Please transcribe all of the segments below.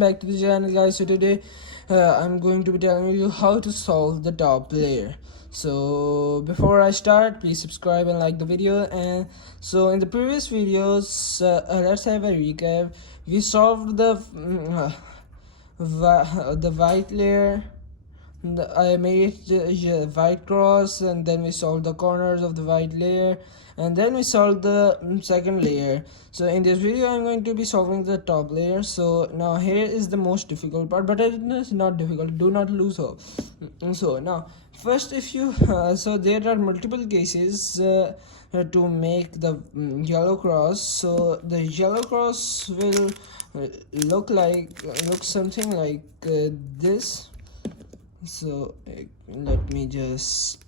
back to the channel, guys. So today I'm going to be telling you how to solve the top layer. So before I start, please subscribe and like the video. And so in the previous videos, let's have a recap. We solved the white layer. I made the white cross, and then we solved the corners of the white layer, and then we solved the second layer. So in this video I'm going to be solving the top layer. So now here is the most difficult part, but it is not difficult, do not lose hope. So now first, if you so there are multiple cases to make the yellow cross. So the yellow cross will look something like this. So let me just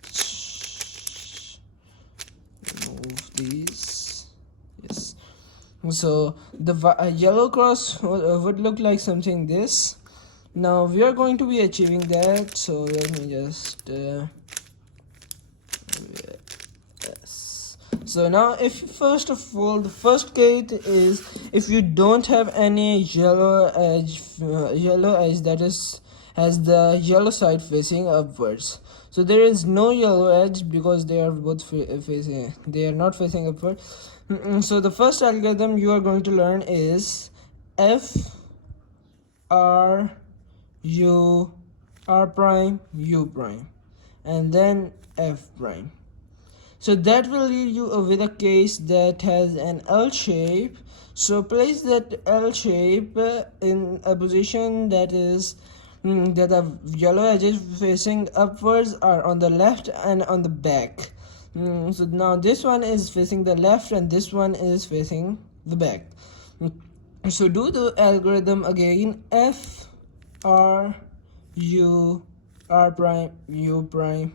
remove these. Yes, so the yellow cross would look like something this. Now we are going to be achieving that, so let me just yes. So now, if first of all, the first case is if you don't have any yellow edge that has the yellow side facing upwards. So there is no yellow edge because they are both they are not facing upward. So the first algorithm you are going to learn is F R U R prime U prime, and then F prime. So that will lead you with a case that has an L shape. So place that L shape in a position that is that the yellow edges facing upwards are on the left and on the back. So now this one is facing the left and this one is facing the back. So do the algorithm again: F R U R prime U prime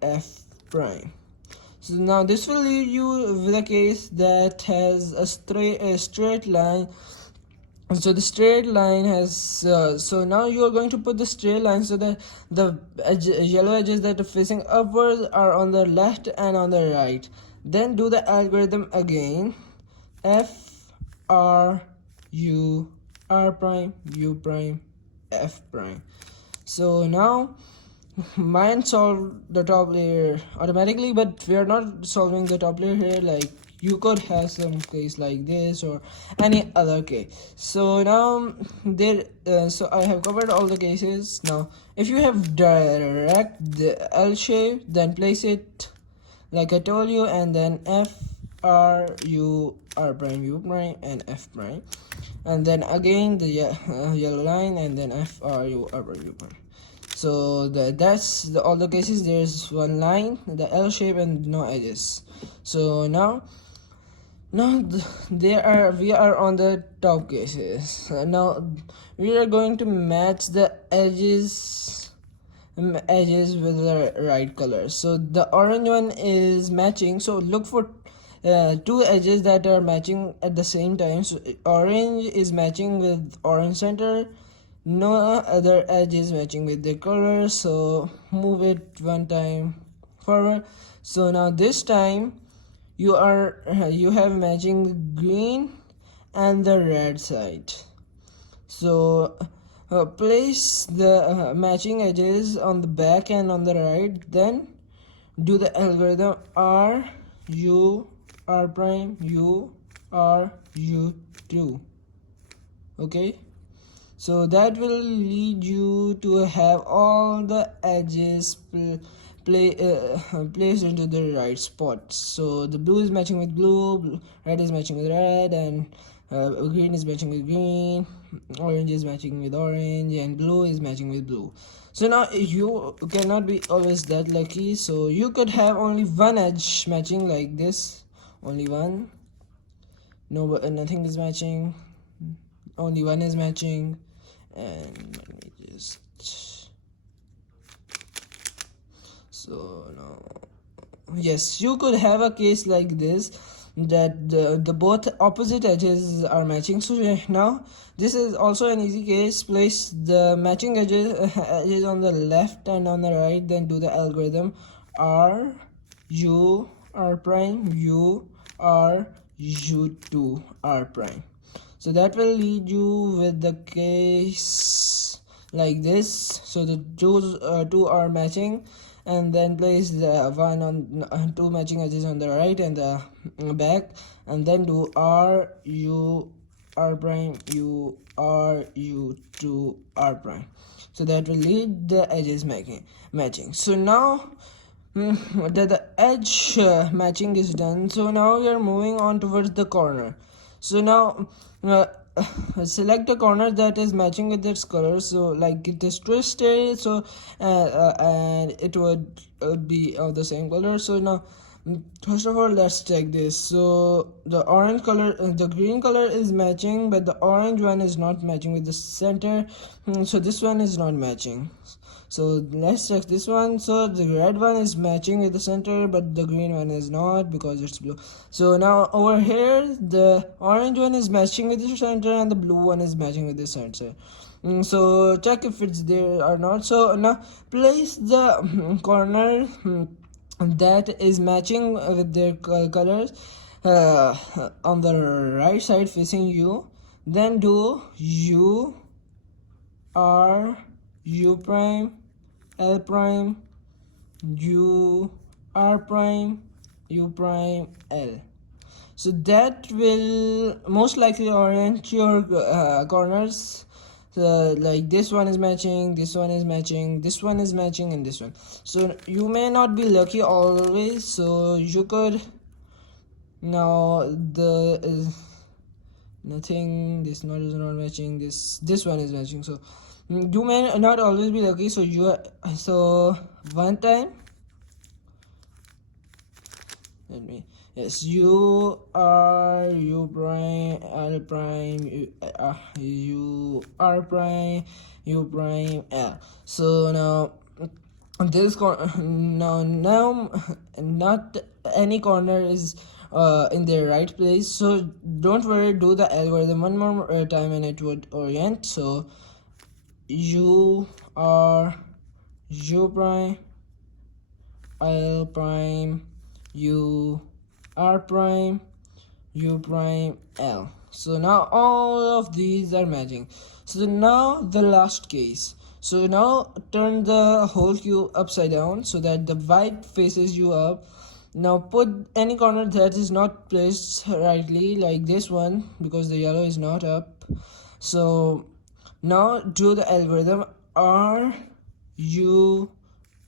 F prime. So now this will lead you with a case that has a straight line. So the straight line has so now you are going to put the straight line so that the yellow edges that are facing upwards are on the left and on the right. Then do the algorithm again: F R U R prime U prime F prime. So now mine solved the top layer automatically, but we are not solving the top layer here. Like, you could have some case like this or any other case. So now so I have covered all the cases. Now if you have direct the L shape, then place it like I told you, and then F R U R prime U prime and F prime, and then again the yellow line, and then F R U R prime U prime. So that's all the cases. There's one line, the L shape, and no edges. So now we are on the top cases. Now we are going to match the edges with the right color. So the orange one is matching, so look for two edges that are matching at the same time. So orange is matching with orange center, no other edge is matching with the color. So move it one time forward. So now this time you have matching the green and the red side. So place the matching edges on the back and on the right, then do the algorithm R U R prime U R U 2. Okay, so that will lead you to have all the edges placed into the right spot. So the blue is matching with blue, red is matching with red, and green is matching with green, orange is matching with orange, and blue is matching with blue. So now you cannot be always that lucky, so you could have only one edge matching like this, only one. No, but nothing is matching, only one is matching. And let me just, so now yes, you could have a case like this, that the both opposite edges are matching. So now this is also an easy case. Place the matching edges on the left and on the right, then do the algorithm R U R prime U R U 2 R prime. So that will lead you with the case like this. So the two are matching, and then place the one on two matching edges on the right and the back, and then do R U R prime U R U to R prime. So that will lead the edges matching. So now that the edge matching is done, so now we are moving on towards the corner. So now select a corner that is matching with its color. So like it is twisted, so and it would be of the same color. So now first of all, let's check this. So the orange color, the green color is matching, but the orange one is not matching with the center. So this one is not matching. So let's check this one. So the red one is matching with the center, but the green one is not because it's blue. So now over here, the orange one is matching with the center and the blue one is matching with the center. So check if it's there or not. So now place the corner that is matching with their colors on the right side facing you. Then do U R U prime L prime U R prime U prime L. So that will most likely orient your corners. So like this one is matching, this one is matching, this one is matching, and this one. So you may not be lucky always, so you could now the nothing, this not is not matching, this one is matching. So you may not always be lucky, so one time yes, U R U prime L prime U R prime U prime L. So now this now not any corner is in their right place, so don't worry, do the algorithm one more time and it would orient. So U R U prime L prime U R prime U prime L. So now all of these are matching. So now the last case. So now turn the whole cube upside down so that the white faces you up. Now put any corner that is not placed rightly, like this one, because the yellow is not up. So now do the algorithm R U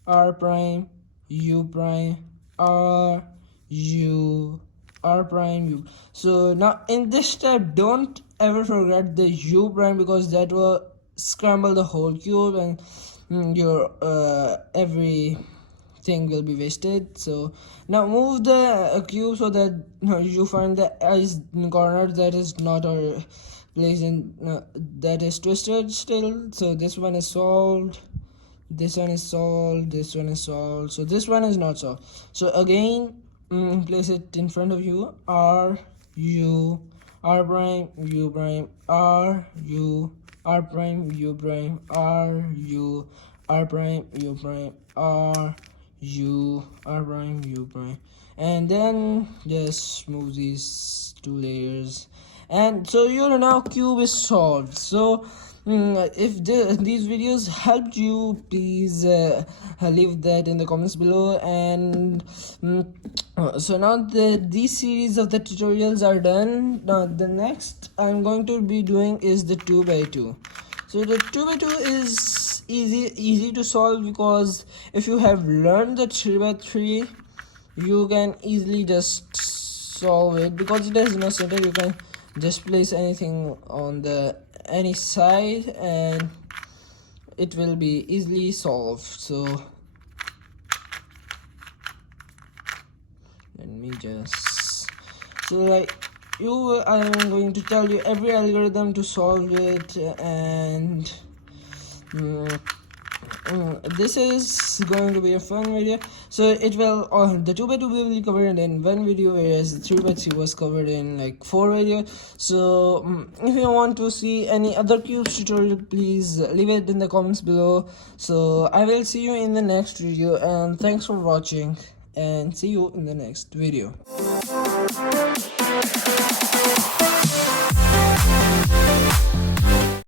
R prime U prime R U R prime U. So now in this step, don't ever forget the U prime, because that will scramble the whole cube and your everything will be wasted. So now move the cube so that you find the edge corner that is not or placed in that is twisted still. So this one is solved, this one is solved, this one is solved, so this one is not solved. So again, place it in front of you. R U R prime U prime R U R prime U prime R U R prime U prime R U R prime U prime, and then just move these two layers, and so your now cube is solved. So if these videos helped you, please leave that in the comments below. And so now these series of the tutorials are done. Now the next I'm going to be doing is the 2x2. So the 2x2 is easy to solve, because if you have learned the 3x3, you can easily just solve it, because it has no center. You can just place anything on the any side and it will be easily solved. So let me just, so like I'm going to tell you every algorithm to solve it, and this is going to be a fun video. So it will the 2x2 will be covered in one video, whereas the 3x3 was covered in like 4 videos. So if you want to see any other cubes tutorial, please leave it in the comments below. So I will see you in the next video, and thanks for watching, and see you in the next video.